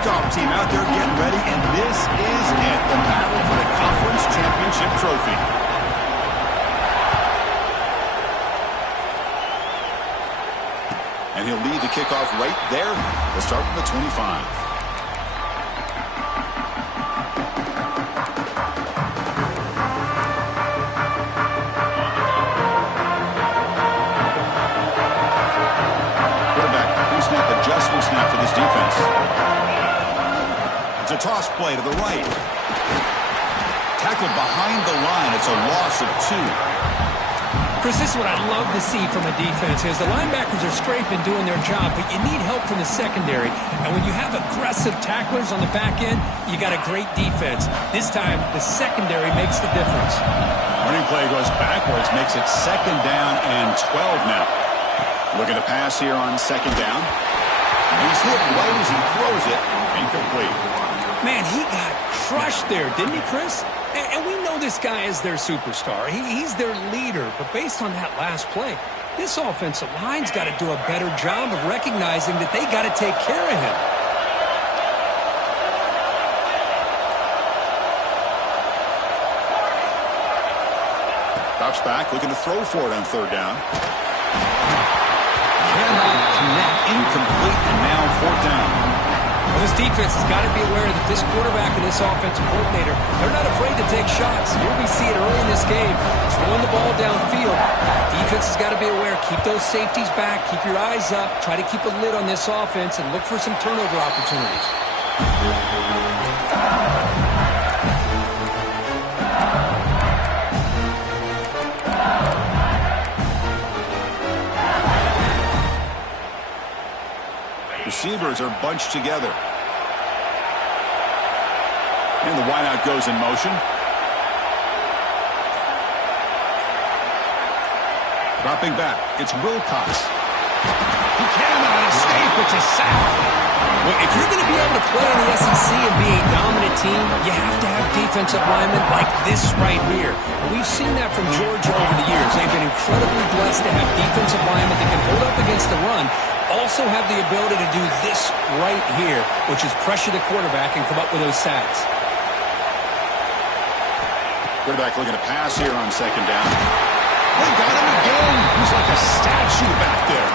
kickoff team out there getting ready, and this is it, the battle for the conference championship trophy. And he'll lead the kickoff right there. We'll start from the 25. Adjustment snap for this defense. It's a toss play to the right. Tackled behind the line. It's a loss of 2. Chris, this is what I love to see from a defense is the linebackers are scraping, doing their job, but you need help from the secondary. And when you have aggressive tacklers on the back end, you got a great defense. This time, the secondary makes the difference. Running play goes backwards, makes it 2nd down and 12 now. Looking to pass here on 2nd down. He's hit right as he throws it. Incomplete. Man, he got crushed there, didn't he, Chris? And we know this guy is their superstar. He's their leader. But based on that last play, this offensive line's got to do a better job of recognizing that they got to take care of him. Drops back, looking to throw for it on 3rd down. Cannot connect, incomplete, and now 4th down. Well, this defense has got to be aware that this quarterback and this offensive coordinator, they're not afraid to take shots. Here we see it early in this game, throwing the ball downfield. Defense has got to be aware. Keep those safeties back. Keep your eyes up. Try to keep a lid on this offense and look for some turnover opportunities. Receivers are bunched together. And the wideout goes in motion. Dropping back. It's Wilcox. He cannot escape. It's a sack. Well, if you're going to be able to play in the SEC and be a dominant team, you have to have defensive linemen like this right here. And we've seen that from Georgia over the years. They've been incredibly blessed to have defensive linemen that can hold up against the run, also have the ability to do this right here, which is pressure the quarterback and come up with those sacks. Quarterback looking to pass here on 2nd down. They got him again. He's like a statue back there.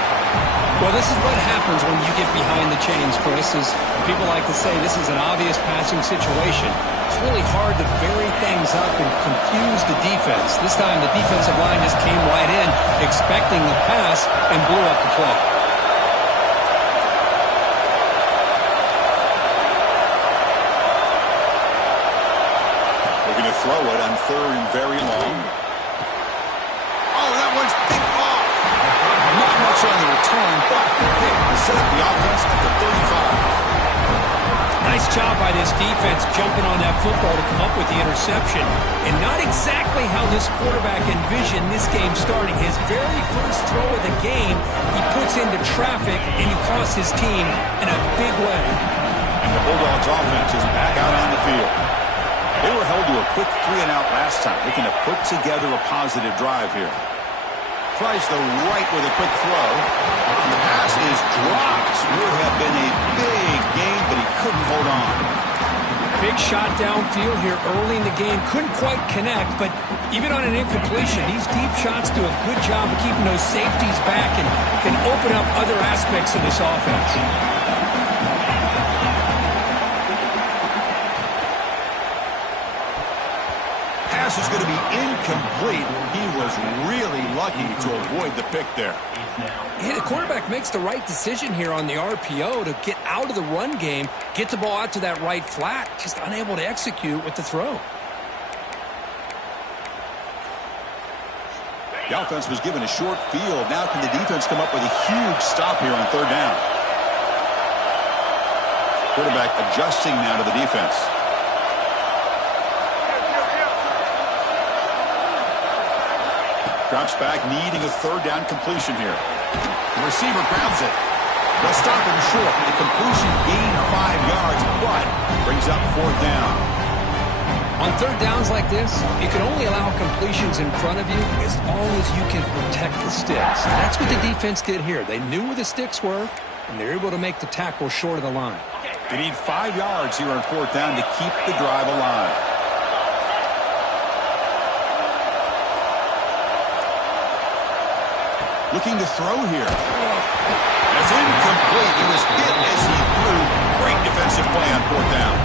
Well, this is what happens when you get behind the chains, Chris. Is people like to say this is an obvious passing situation. It's really hard to vary things up and confuse the defense. This time the defensive line just came right in, expecting the pass, and blew up the play. Looking to throw it on 3rd and very long. Oh, that one's picked off. Not much on the return, but pick to set up the offense at the 35. Nice job by this defense jumping on that football to come up with the interception. And not exactly how this quarterback envisioned this game starting. His very first throw of the game, he puts into traffic, and he costs his team in a big way. And the Bulldogs offense is back out on the field. They were held to a quick 3-and-out last time, looking to put together a positive drive here. Tries the right with a quick throw. And the pass is dropped. Would have been a big gain, but he couldn't hold on. Big shot downfield here early in the game. Couldn't quite connect, but even on an incompletion, these deep shots do a good job of keeping those safeties back and can open up other aspects of this offense. Pass is going to be incomplete. He was really lucky to avoid the pick there. Yeah, the quarterback makes the right decision here on the RPO to get out of the run game, get the ball out to that right flat, just unable to execute with the throw. The offense was given a short field. Now can the defense come up with a huge stop here on 3rd down? Quarterback adjusting now to the defense. Drops back, needing a 3rd down completion here. The receiver grabs it. They'll stop him short. The completion gained 5 yards, but brings up 4th down. On 3rd downs like this, you can only allow completions in front of you as long as you can protect the sticks. That's what the defense did here. They knew where the sticks were, and they were able to make the tackle short of the line. They need 5 yards here on 4th down to keep the drive alive. Looking to throw here. That's incomplete. He was hit as he threw. Great defensive play on 4th down.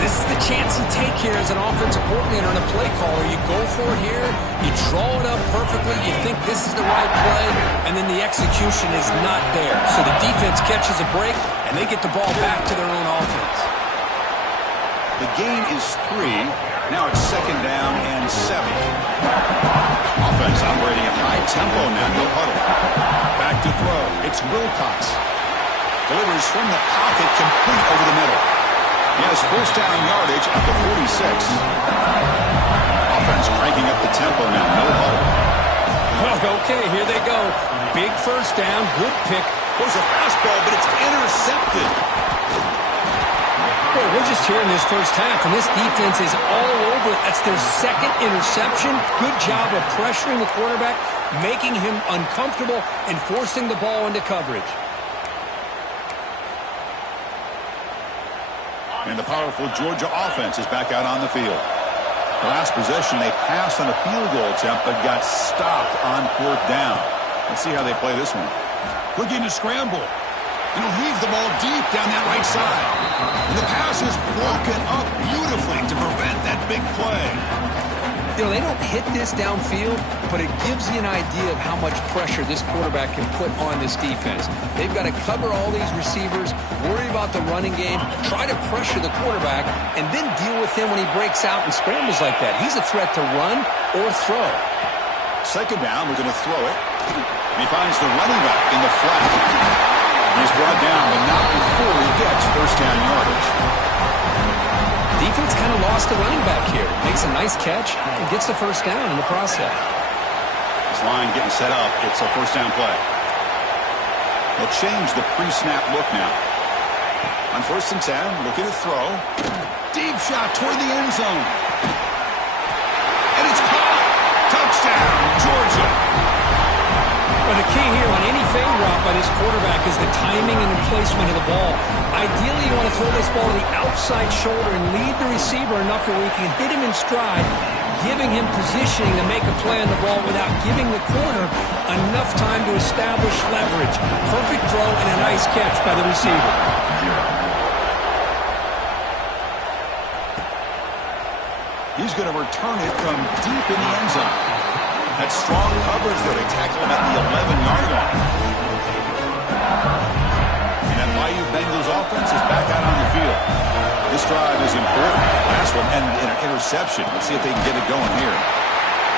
This is the chance you take here as an offensive coordinator and a play caller. You go for it here, you draw it up perfectly, you think this is the right play, and then the execution is not there. So the defense catches a break, and they get the ball back to their own offense. The gain is 3. Now it's 2nd down and 7. Offense operating at high tempo now. No huddle. Back to throw. It's Wilcox. Delivers from the pocket, complete over the middle. He has 1st down yardage at the 46. Offense cranking up the tempo now. No huddle. Okay, here they go. Big 1st down. Good pick. There's a fastball, but it's intercepted. Boy, we're just here in this first half, and this defense is all over it. That's their 2nd interception. Good job of pressuring the quarterback, making him uncomfortable, and forcing the ball into coverage. And the powerful Georgia offense is back out on the field. The last possession, they passed on a field goal attempt, but got stopped on 4th down. Let's see how they play this one. Looking to scramble. And he'll heave the ball deep down that right side. And the pass is broken up beautifully to prevent that big play. You know, they don't hit this downfield, but it gives you an idea of how much pressure this quarterback can put on this defense. They've got to cover all these receivers, worry about the running game, try to pressure the quarterback, and then deal with him when he breaks out and scrambles like that. He's a threat to run or throw. 2nd down, we're going to throw it. And he finds the running back in the flat. He's brought down, but not before he gets 1st down yardage. Defense kind of lost the running back here. Makes a nice catch and gets the 1st down in the process. This line getting set up. It's a 1st down play. They'll change the pre-snap look now. On 1st and 10, looking to throw. Deep shot toward the end zone. And it's caught. Touchdown, Georgia. Well, the key here on any fade route by this quarterback is the timing and the placement of the ball. Ideally, you want to throw this ball to the outside shoulder and lead the receiver enough where we can hit him in stride, giving him positioning to make a play on the ball without giving the corner enough time to establish leverage. Perfect throw and a nice catch by the receiver. He's going to return it from deep in the end zone. That's strong coverage there. They tackle him at the 11-yard line. And that Bayou Bengals offense is back out on the field. This drive is important. Last one ended in an interception. Let's see if they can get it going here.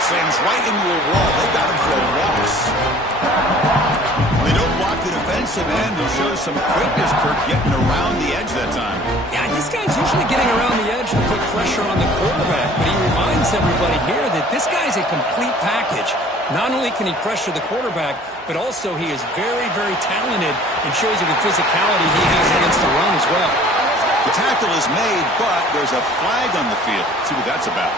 Slams right into a wall. They got him for a loss. They don't block the defensive end. He shows some quickness, Kirk, getting around the edge that time. Yeah, this guy's usually getting around the edge to put pressure on the quarterback, but he reminds everybody here that this guy's a complete package. Not only can he pressure the quarterback, but also he is very, very talented and shows you the physicality he has against the run as well. The tackle is made, but there's a flag on the field. Let's see what that's about.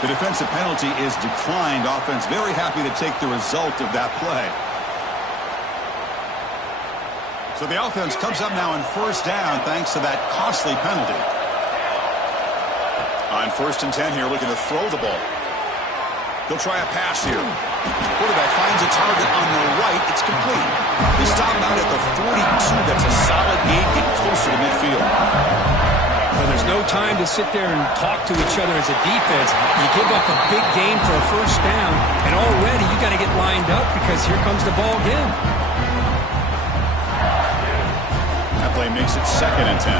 The defensive penalty is declined. Offense very happy to take the result of that play. So the offense comes up now on 1st down thanks to that costly penalty. On 1st and 10 here, looking to throw the ball. They'll try a pass here. Quarterback finds a target on the right. It's complete. They stop out at the 42. That's a solid gain, get closer to midfield. Well, there's no time to sit there and talk to each other as a defense. You give up a big gain for a 1st down, and already you got to get lined up because here comes the ball again. That play makes it 2nd and 10.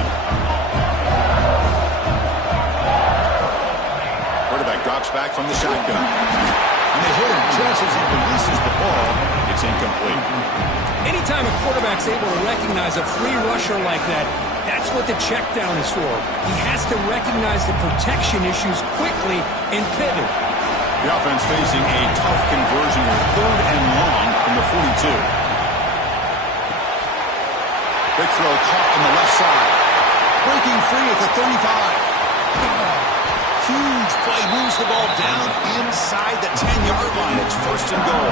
Quarterback drops back from the shotgun. And they hit him just as he releases the ball. It's incomplete. Anytime a quarterback's able to recognize a free rusher like that, that's what the check down is for. He has to recognize the protection issues quickly and pivot. The offense facing a tough conversion, 3rd and long from the 42. Big throw caught on the left side. Breaking free at the 35. Huge play, moves the ball down inside the 10-yard line. It's 1st and goal.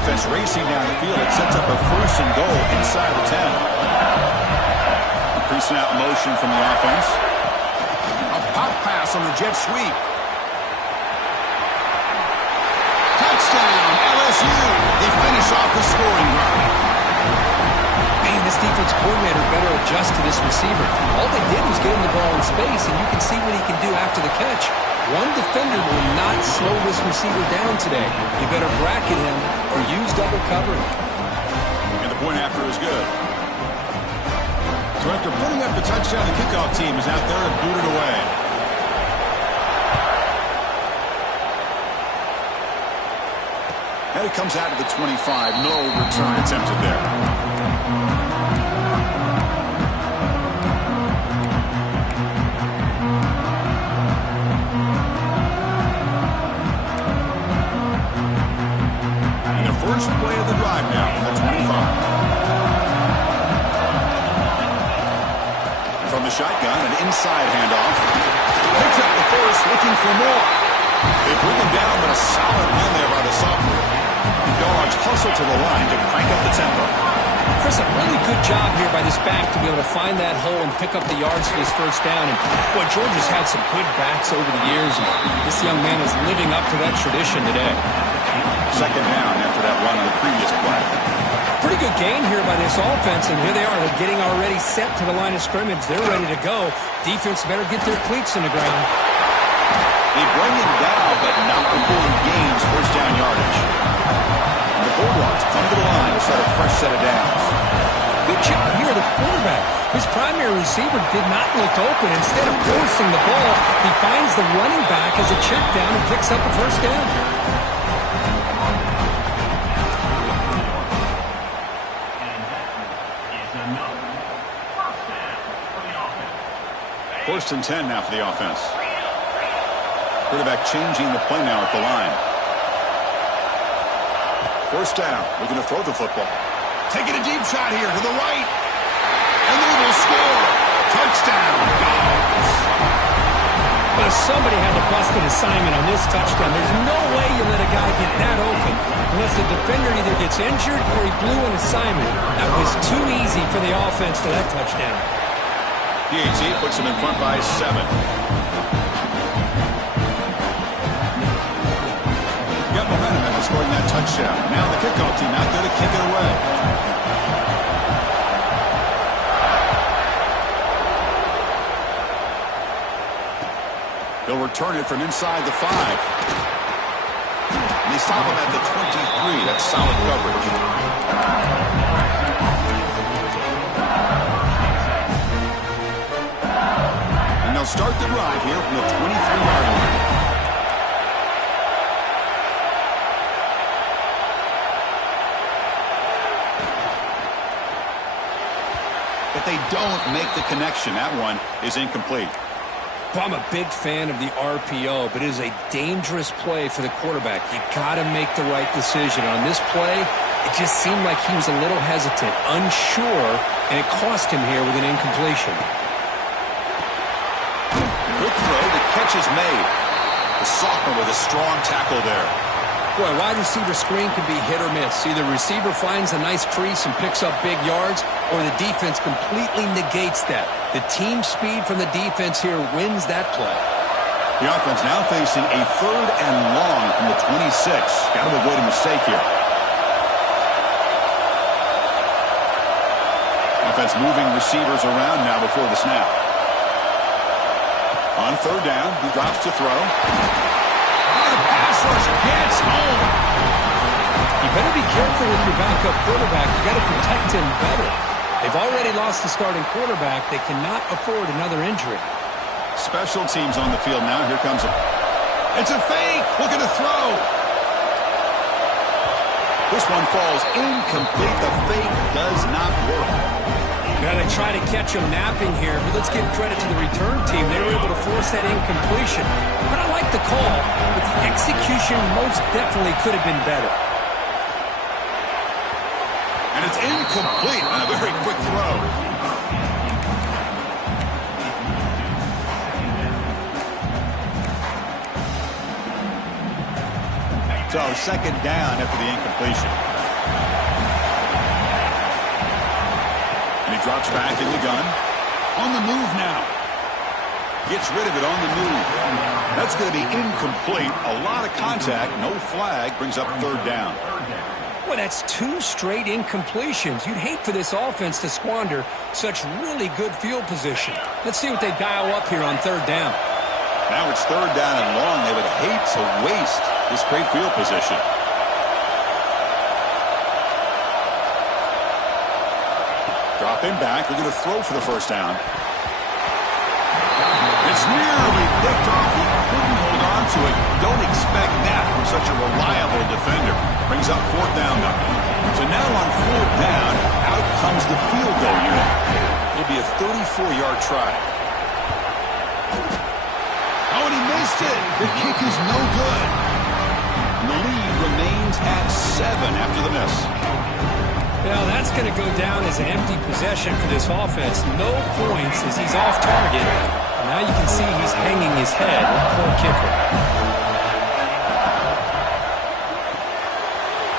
Offense racing down the field. It sets up a 1st and goal inside the 10. Pre-snap motion from the offense. A pop pass on the jet sweep. Touchdown, LSU. They finish off the scoring drive. Man, this defense coordinator better adjust to this receiver. All they did was get him the ball in space, and you can see what he can do after the catch. One defender will not slow this receiver down today. You better bracket him or use double coverage. And the point after is good. So after putting up the touchdown, the kickoff team is out there and booted away. And it comes out to the 25. No return attempted there. And the first play of the drive now from the 25. From the shotgun, an inside handoff. Picks up the first, looking for more. They bring him down, but a solid run there by the sophomore. Dogs hustle to the line to crank up the tempo. Chris, a really good job here by this back to be able to find that hole and pick up the yards for his first down. And, boy, Georgia's had some good backs over the years, and this young man is living up to that tradition today. Second down after that run on the previous play. Pretty good gain here by this offense, and here they are. They're getting already set to the line of scrimmage. They're ready to go. Defense better get their cleats in the ground. They bring him down, but not before he gains first down yardage. And the Bulldogs come to the line to start a fresh set of downs. Good job here, the quarterback. His primary receiver did not look open. Instead of forcing the ball, he finds the running back as a check down and picks up a first down. First and 10 now for the offense. Quarterback changing the play now at the line. First down. Looking to throw the football. Taking a deep shot here to the right. And they will score. Touchdown, Dogs. But somebody had to bust an assignment on this touchdown. There's no way you let a guy get that open unless the defender either gets injured or he blew an assignment. That was too easy for the offense for that touchdown. DAT puts him in front by 7. Got momentum after scoring that touchdown. Now the kickoff team out there to kick it away. They'll return it from inside the 5. And they stop him at the 23. That's solid coverage. They'll start the drive here from the 23-yard line. But they don't make the connection. That one is incomplete. Well, I'm a big fan of the RPO, but it is a dangerous play for the quarterback. You got to make the right decision. On this play, it just seemed like he was a little hesitant, unsure, and it cost him here with an incompletion. Quick throw, the catch is made. The sophomore with a strong tackle there. Boy, wide receiver screen can be hit or miss. Either receiver finds a nice crease and picks up big yards, or the defense completely negates that. The team speed from the defense here wins that play. The offense now facing a 3rd and long from the 26. Got to avoid a mistake here. Offense moving receivers around now before the snap. On 3rd down, he drops to throw. The pass rush gets home. You better be careful with your backup quarterback. You got to protect him better. They've already lost the starting quarterback. They cannot afford another injury. Special teams on the field now. Here comes it. It's a fake. Looking to throw. This one falls incomplete. The fake does not work. Now they try to catch him napping here, but let's give credit to the return team. They were able to force that incompletion. But I like the call, but the execution most definitely could have been better. And it's incomplete on a very quick throw. So 2nd down after the incompletion. And he drops back in the gun. On the move now. Gets rid of it on the move. That's going to be incomplete. A lot of contact. No flag. Brings up third down. Well, that's 2 straight incompletions. You'd hate for this offense to squander such really good field position. Let's see what they dial up here on third down. Now it's third down and long. They would hate to waste this great field position. Dropping back. They're going to throw for the first down. It's nearly picked off. He couldn't hold on to it. Don't expect that from such a reliable defender. Brings up fourth down now. So now on fourth down, out comes the field goal unit. It'll be a 34-yard try. Oh, and he missed it. The kick is no good. The lead remains at 7 after the miss. Well, that's going to go down as an empty possession for this offense. No points as he's off target. And now you can see he's hanging his head. Poor kicker.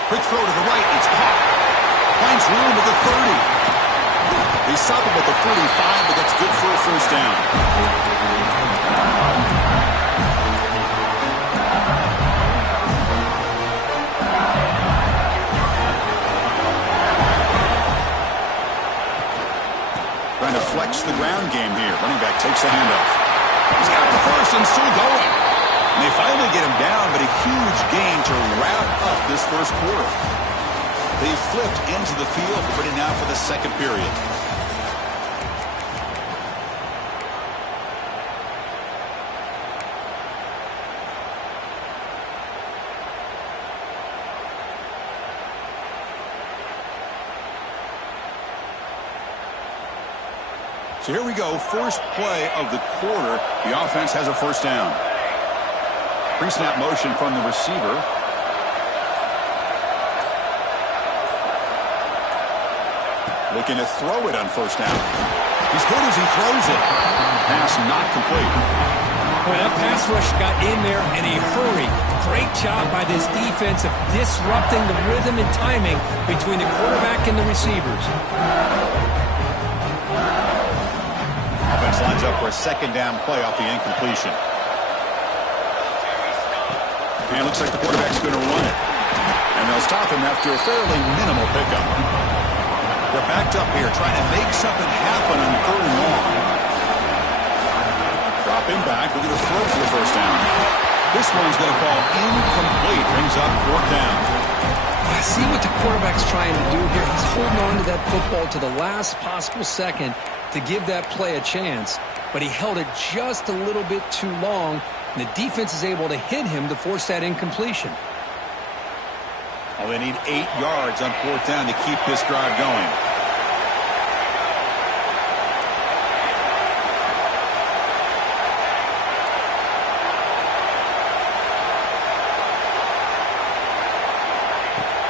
Quick throw to the right. It's caught. Finds room at the 30. They stop him at the 45, but that's good for a first down. Trying to flex the ground game here. Running back takes the handoff. He's got the first and still going. And they finally get him down, but a huge gain to wrap up this first quarter. They flipped into the field, ready now for the second period. So here we go, first play of the quarter. The offense has a first down. Pre-snap motion from the receiver. Looking to throw it on first down. He's good as he throws it. Pass not complete. Boy, that pass rush got in there in a hurry. Great job by this defense of disrupting the rhythm and timing between the quarterback and the receivers. Offense lines up for a second down play off the incompletion. And it looks like the quarterback's going to run it. And they'll stop him after a fairly minimal pickup. They're backed up here trying to make something happen on third and long. Dropping back. We're going to throw for the first down. This one's going to fall incomplete. Brings up fourth down. I see what the quarterback's trying to do here. He's holding on to that football to the last possible second to give that play a chance. But he held it just a little bit too long. And the defense is able to hit him to force that incompletion. Well, they need 8 yards on fourth down to keep this drive going.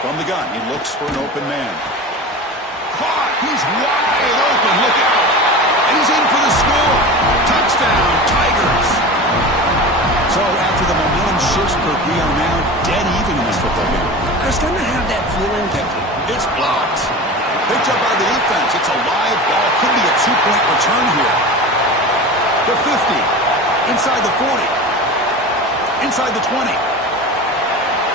From the gun, he looks for an open man. Caught! He's wide open. Look out! And he's in for the score. Touchdown, Tigers! So after the momentum shifts, we are now dead even in this football game. Chris, doesn't I have that feeling that it's blocked? Picked up by the defense. It's a live ball. Could be a 2-point return here. The 50. Inside the 40. Inside the 20.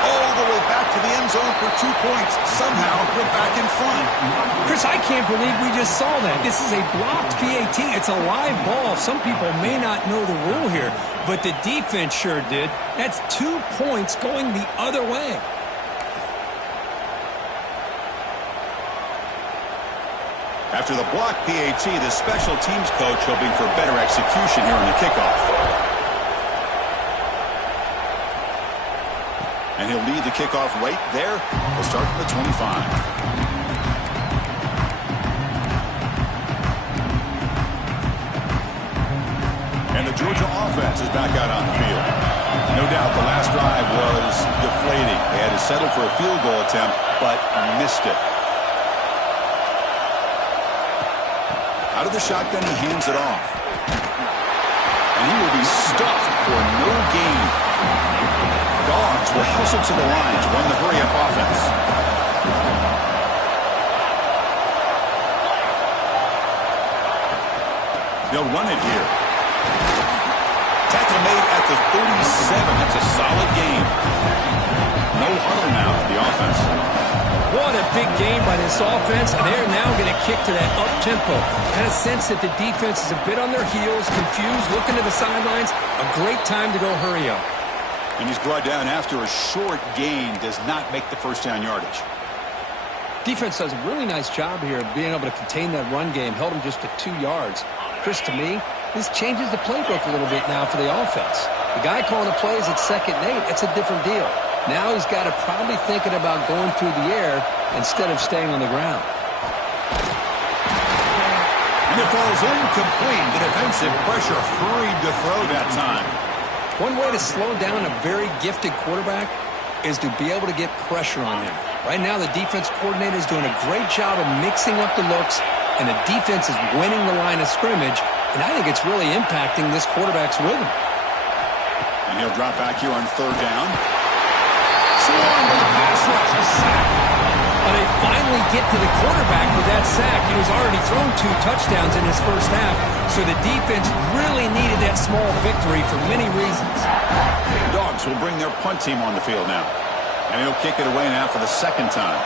All the way back to the end zone for 2 points. Somehow, we're back in front. Chris, I can't believe we just saw that. This is a blocked PAT. It's a live ball. Some people may not know the rule here, but the defense sure did. That's 2 points going the other way. After the blocked PAT, the special teams coach hoping for better execution here on the kickoff. And he'll lead the kickoff right there. We'll start from the 25. And the Georgia offense is back out on the field. No doubt the last drive was deflating. They had to settle for a field goal attempt, but missed it. Out of the shotgun, he hands it off. And he will be stuffed for no gain. Dogs will hustle to the line to run the hurry-up offense. They'll run it here. Tackle made at the 37. That's a solid gain. No huddle now for the offense. What a big game by this offense, and they're now going to kick to that up-tempo. Kind of sense that the defense is a bit on their heels, confused, looking to the sidelines. A great time to go hurry up. And he's brought down after a short gain. Does not make the first down yardage. Defense does a really nice job here of being able to contain that run game. Held him just to 2 yards. Chris, to me, this changes the playbook a little bit now for the offense. The guy calling the plays at 2nd and 8, it's a different deal. Now he's got to probably thinking about going through the air instead of staying on the ground. And it falls incomplete. The defensive pressure hurried to throw that time. One way to slow down a very gifted quarterback is to be able to get pressure on him. Right now, the defense coordinator is doing a great job of mixing up the looks, and the defense is winning the line of scrimmage, and I think it's really impacting this quarterback's rhythm. And he'll drop back here on 3rd down. Swarmed with the pass rush, a sack. But they finally get to the quarterback with that sack. He was already thrown 2 touchdowns in his first half, so the defense really needed that small victory for many reasons. Dogs will bring their punt team on the field now. And he'll kick it away now for the 2nd time.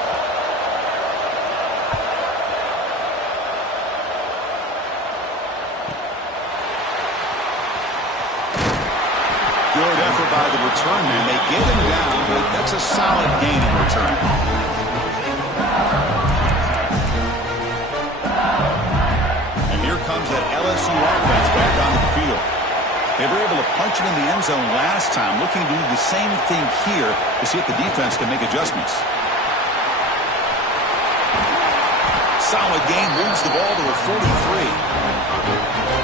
Good effort by the return man. They get him down, but that's a solid gain in return. And here comes that LSU offense back onto the field. They were able to punch it in the end zone last time, looking to do the same thing here to see if the defense can make adjustments. Solid gain, moves the ball to a 43.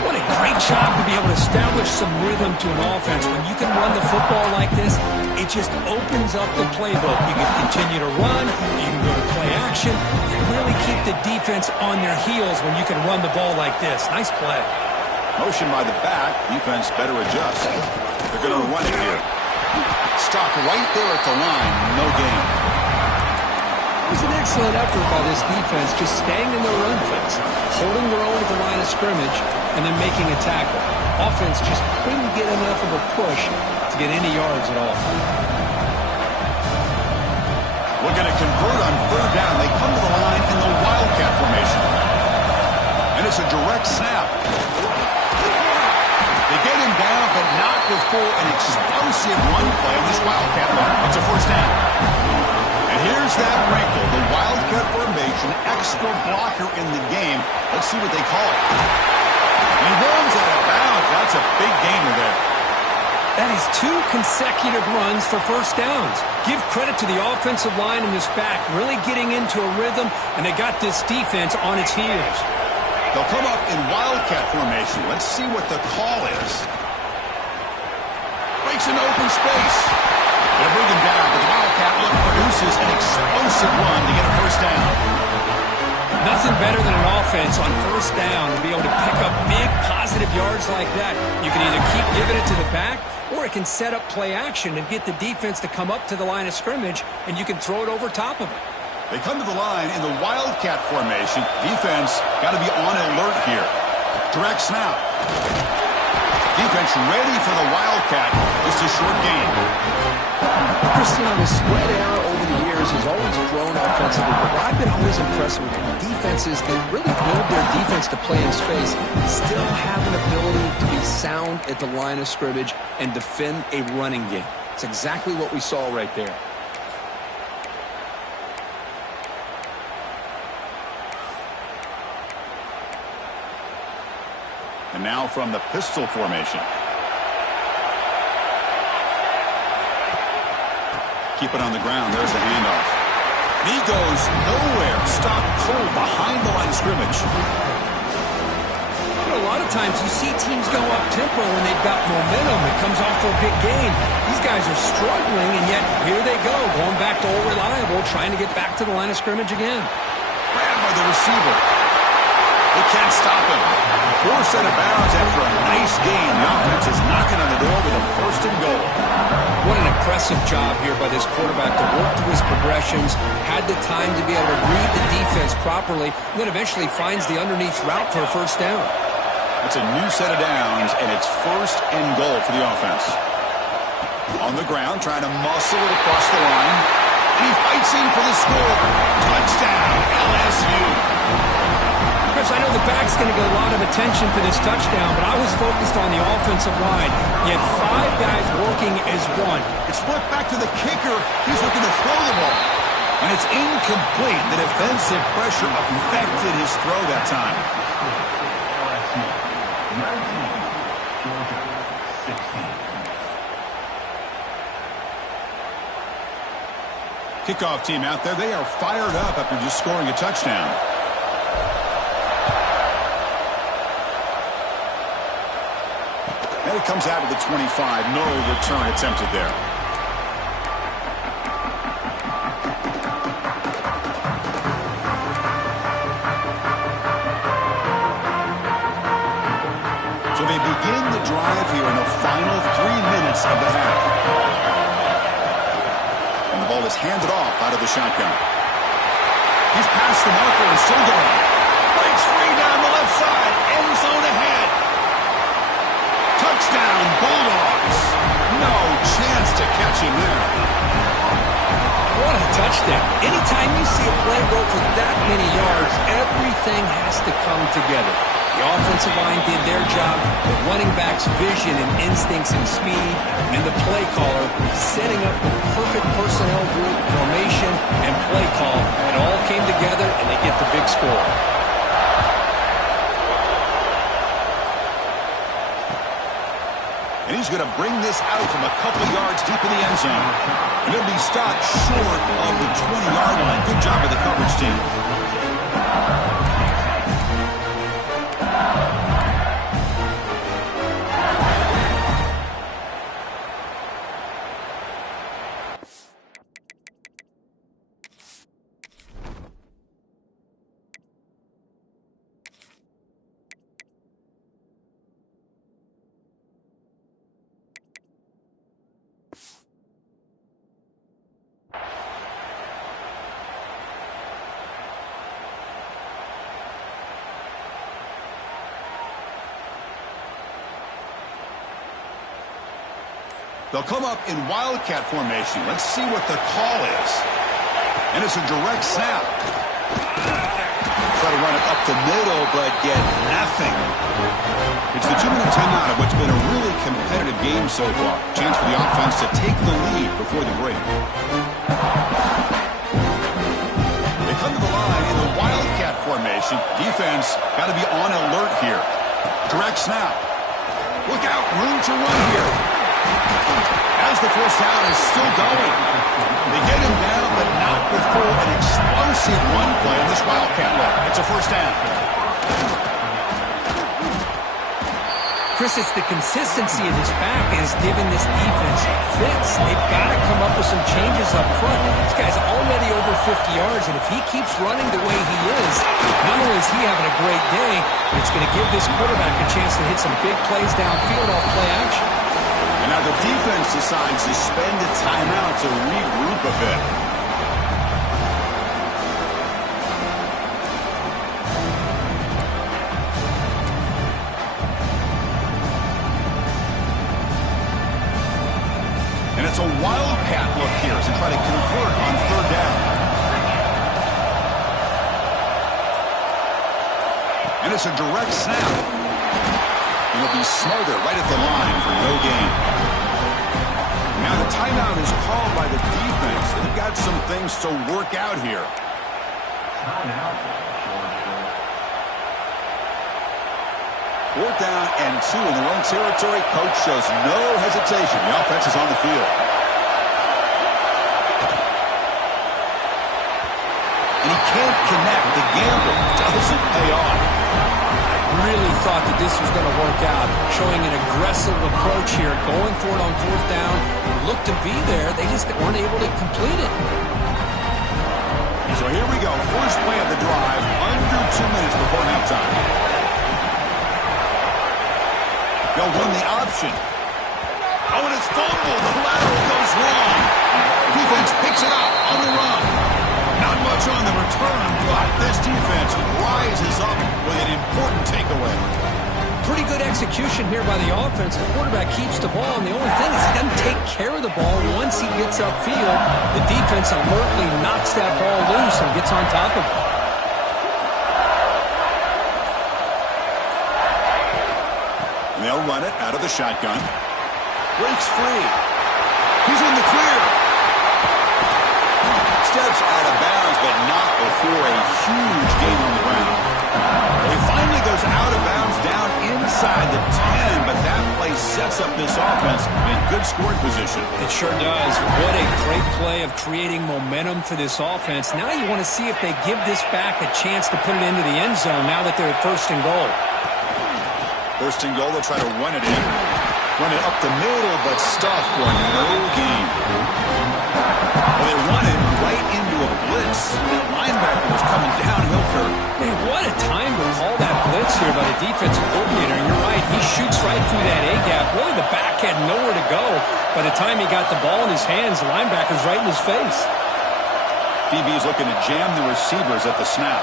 What a great job to be able to establish some rhythm to an offense. When you can run the football like this, it just opens up the playbook. You can continue to run, you can go to play action, and really keep the defense on their heels when you can run the ball like this. Nice play. Motion by the back, defense better adjust. They're going to run it here. Stop right there at the line, no gain. It was an excellent effort by this defense, just staying in their run fence, holding their own at the line of scrimmage, and then making a tackle. Offense just couldn't get enough of a push to get any yards at all. We're going to convert on 3rd down. They come to the line in the Wildcat formation. And it's a direct snap. They get him down, but not before an explosive run play on this Wildcat run. It's a 1st down. And here's that wrinkle, the Wildcat formation, extra blocker in the game. Let's see what they call it. He runs out of bounds. That's a big gainer there. That is 2 consecutive runs for 1st downs. Give credit to the offensive line in this back, really getting into a rhythm, and they got this defense on its heels. They'll come up in Wildcat formation. Let's see what the call is. Breaks an open space. They'll bring him down, but the Wildcat look produces an explosive run to get a 1st down. Nothing better than an offense on 1st down to be able to pick up big positive yards like that. You can either keep giving it to the back, or it can set up play action and get the defense to come up to the line of scrimmage, and you can throw it over top of it. They come to the line in the Wildcat formation. Defense got to be on alert here. Direct snap. Defense ready for the Wildcat. Just a short gain. Christian, the spread era over the years has always grown offensively, but what I've been always impressed with defenses that really build their defense to play in space still have an ability to be sound at the line of scrimmage and defend a running game. It's exactly what we saw right there. And now from the pistol formation. Keep it on the ground. There's the handoff. And he goes nowhere. Stop cold behind the line of scrimmage. A lot of times you see teams go up-tempo when they've got momentum. It comes off to a big gain. These guys are struggling, and yet here they go, going back to old reliable, trying to get back to the line of scrimmage again. Grabbed by the receiver. They can't stop him. Forced out of bounds after a nice gain. The offense is knocking on the door with a 1st and goal. What an impressive job here by this quarterback to work through his progressions, had the time to be able to read the defense properly, and then eventually finds the underneath route for a 1st down. It's a new set of downs, and it's 1st and goal for the offense. On the ground, trying to muscle it across the line. And he fights in for the score. Touchdown, LSU. Chris, I know the back's going to get a lot of attention for this touchdown, but I was focused on the offensive line. You had 5 guys working as one. It's flipped back to the kicker. He's looking to throw the ball. And it's incomplete. The defensive pressure affected his throw that time. Kickoff team out there. They are fired up after just scoring a touchdown. And it comes out of the 25. No return attempted there. So they begin the drive here in the final 3 minutes of the half. And the ball is handed off out of the shotgun. He's past the marker and still going. Breaks free down the left side. End zone ahead. Touchdown, Bulldogs. No chance to catch him there. What a touchdown. Anytime you see a play go for that many yards, everything has to come together. The offensive line did their job, the running back's vision and instincts and speed, and the play caller setting up the perfect personnel group, formation, and play call. It all came together, and they get the big score. And he's going to bring this out from a couple yards deep in the end zone. And it'll be stopped short of the 20-yard line. Good job of the coverage team. They'll come up in wildcat formation. Let's see what the call is. And it's a direct snap. Try to run it up the middle, but get nothing. It's the 2-minute timeout of what's been a really competitive game so far. Chance for the offense to take the lead before the break. They come to the line in the wildcat formation. Defense got to be on alert here. Direct snap. Look out, room to run here. As the first down is still going. They get him down, but not before an explosive run play in this wildcat look. It's a first down. Chris, it's the consistency of this back that has given this defense fits. They've got to come up with some changes up front. This guy's already over 50 yards, and if he keeps running the way he is, not only is he having a great day, but it's going to give this quarterback a chance to hit some big plays downfield off play action. And now the defense decides to spend a timeout to regroup a bit. And it's a wildcat look here as they try to convert on third down. And it's a direct snap. It'll be smothered right at the line for no gain. Now the timeout is called by the defense. They've got some things to work out here. Fourth down and 2 in their own territory. Coach shows no hesitation. The offense is on the field. And he can't connect. The gamble doesn't pay off. Really thought that this was going to work out, showing an aggressive approach here, going for it on fourth down. Looked to be there. They just weren't able to complete it. So here we go. First play of the drive, under 2 minutes before halftime. They'll run the option. Oh, and it's fumbled. The lateral goes wrong. Defense picks it up on the run. Not much on the return, but this defense rises up with an important takeaway. Pretty possession here by the offense. The quarterback keeps the ball, and the only thing is he doesn't take care of the ball once he gets upfield. The defense alertly knocks that ball loose and gets on top of it. And they'll run it out of the shotgun. Breaks free. He's in the clear. Steps out of bounds, but not before a huge gain on the ground. He finally goes out of bounds down inside the 10, but that play sets up this offense in good scoring position. It sure does. What a great play of creating momentum for this offense. Now you want to see if they give this back a chance to put it into the end zone now that they're at 1st and goal. 1st and goal, they'll try to run it in. Run it up the middle, but stuffed for no gain. Well, they run it right into a blitz. That linebacker was coming downhill, Kurt. Man, what a time to call that blitz here by the defensive coordinator. And you're right, he shoots right through that A-gap. Really, the back had nowhere to go. By the time he got the ball in his hands, the linebacker's right in his face. DB's looking to jam the receivers at the snap.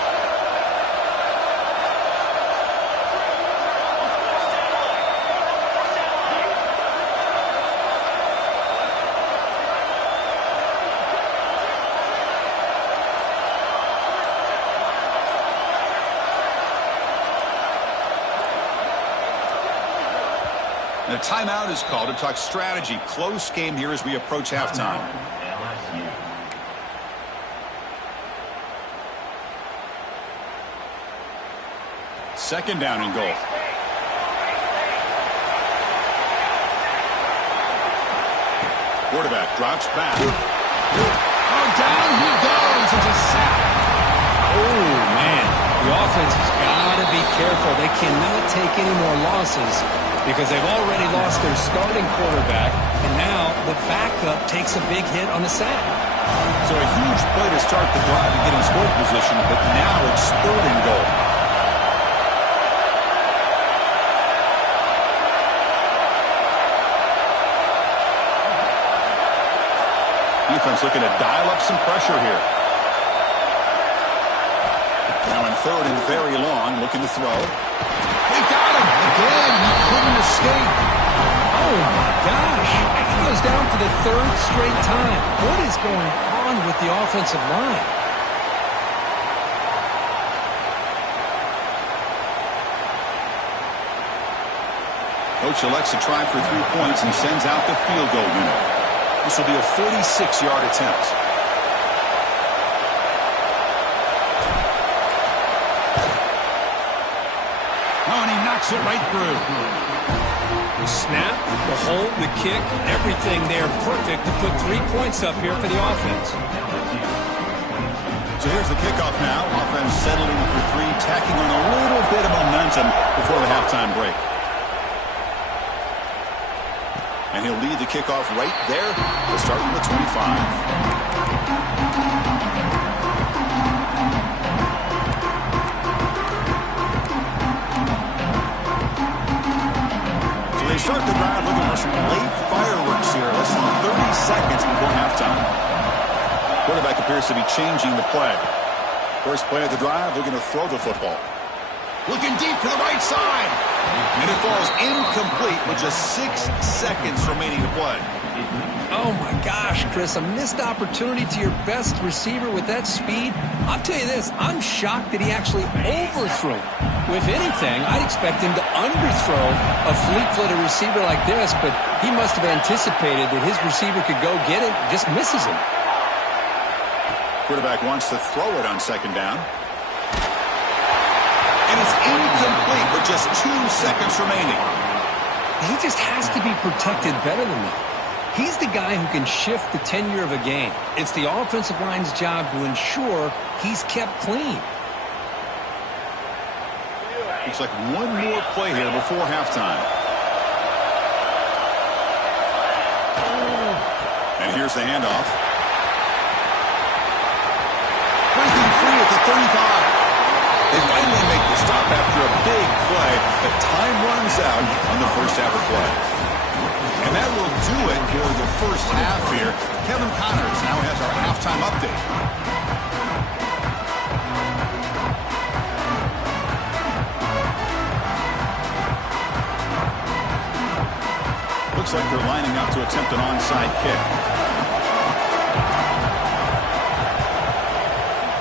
And a timeout is called to talk strategy. Close game here as we approach halftime. Second down and goal. Quarterback drops back. Oh, down he goes. It's a sack. Oh, man. The offense has got to be careful. They cannot take any more losses because they've already lost their starting quarterback, and now the backup takes a big hit on the sack. So a huge play to start the drive and get in scoring position, but now it's 3rd and goal. Defense looking to dial up some pressure here. Now in 3rd and very long, looking to throw. They got him again. He couldn't escape. Oh my gosh! He goes down for the 3rd straight time. What is going on with the offensive line? Coach elects to try for 3 points and sends out the field goal unit. This will be a 46-yard attempt. Oh, and he knocks it right through. The snap, the hold, the kick, everything there perfect to put 3 points up here for the offense. So here's the kickoff now. Offense settling for 3, tacking on a little bit of momentum before the halftime break. And he'll lead the kickoff right there to start from the 25. They start the drive looking for some late fireworks here. Less than 30 seconds before halftime. Quarterback appears to be changing the play. First play of the drive, looking to throw the football. Looking deep to the right side. And it falls incomplete with just 6 seconds remaining to play. Oh, my gosh, Chris, a missed opportunity to your best receiver with that speed. I'll tell you this, I'm shocked that he actually overthrew. If anything, I'd expect him to underthrow a fleet-footed receiver like this, but he must have anticipated that his receiver could go get it, just misses him. Quarterback wants to throw it on 2nd down. And it's incomplete with just 2 seconds remaining. He just has to be protected better than that. He's the guy who can shift the tenure of a game. It's the offensive line's job to ensure he's kept clean. Looks like one more play here before halftime. And here's the handoff. Breaking free at the 35. They finally make the stop after a big play, but time runs out on the first half of play. And that will do it for the first half here. Kevin Connors now has our halftime update. Looks like they're lining up to attempt an onside kick.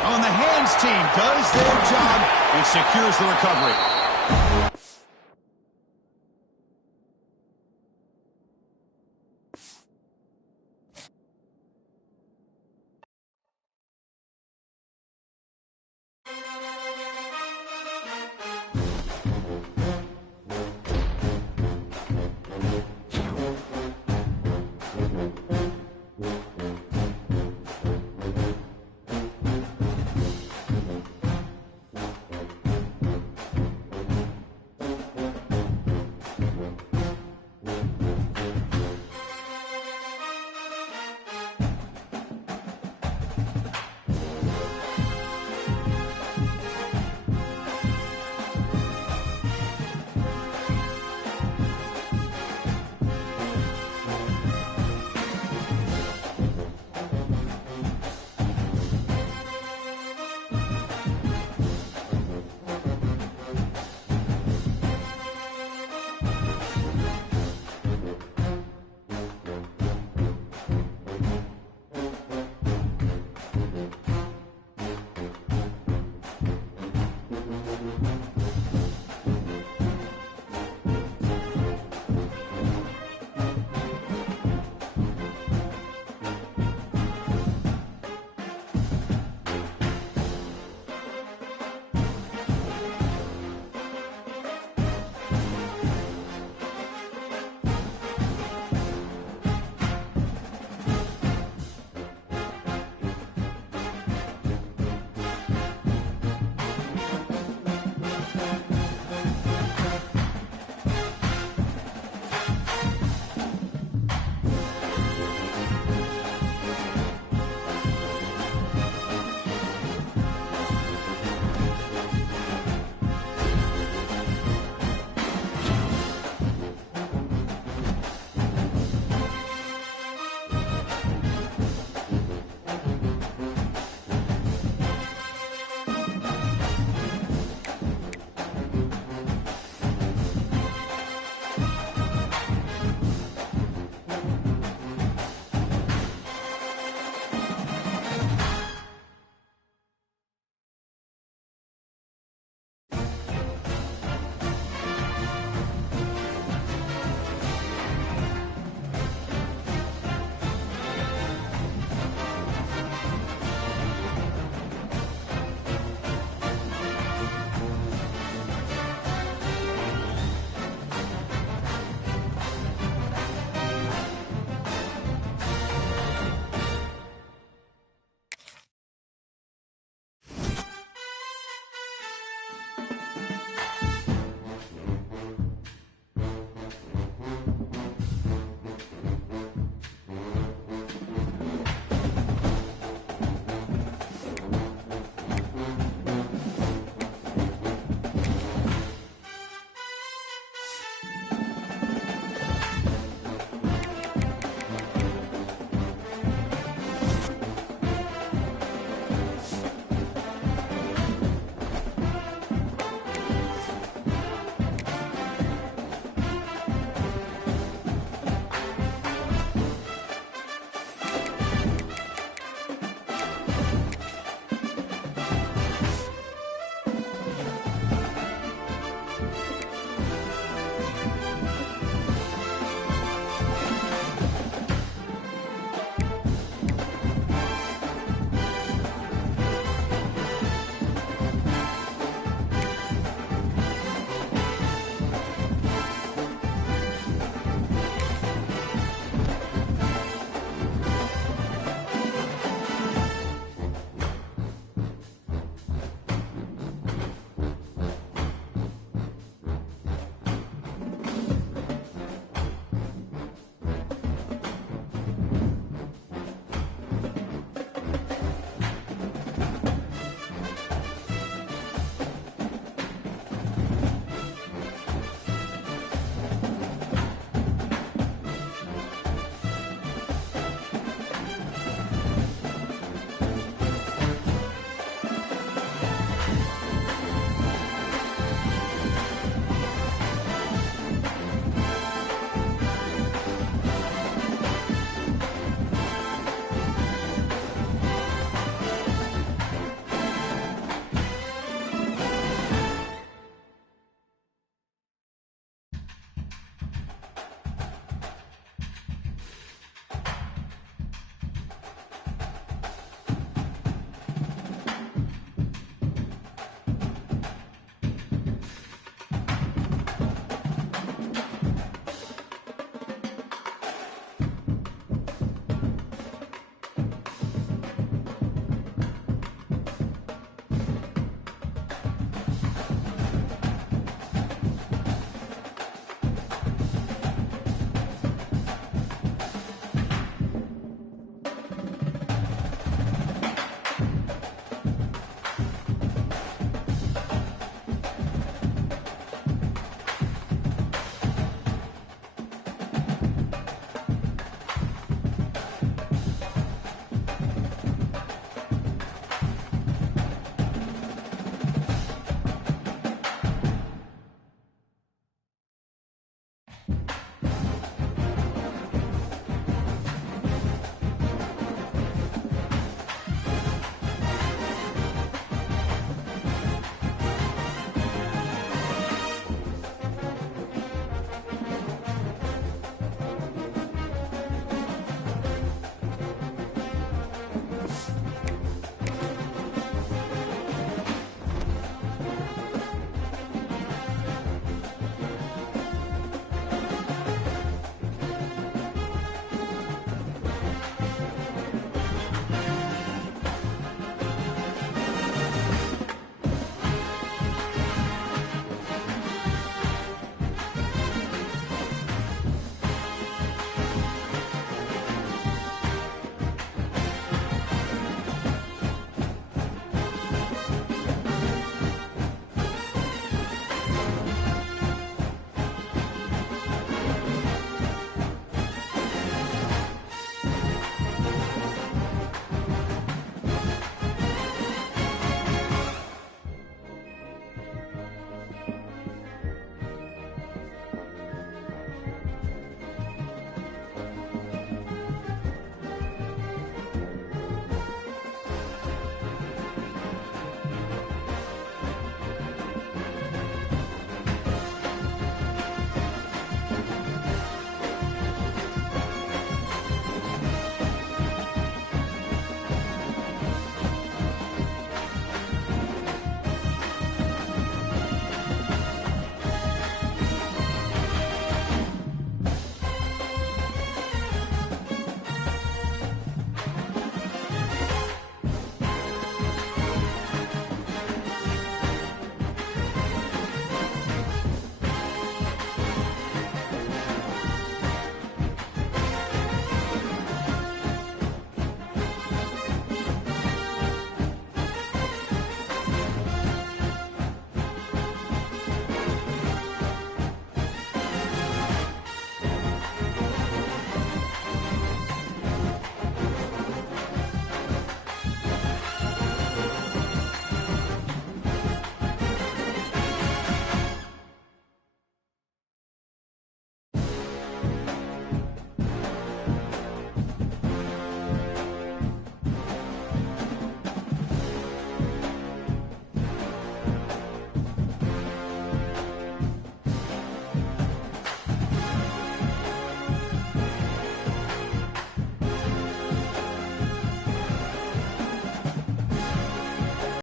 On the hands team does their job and secures the recovery.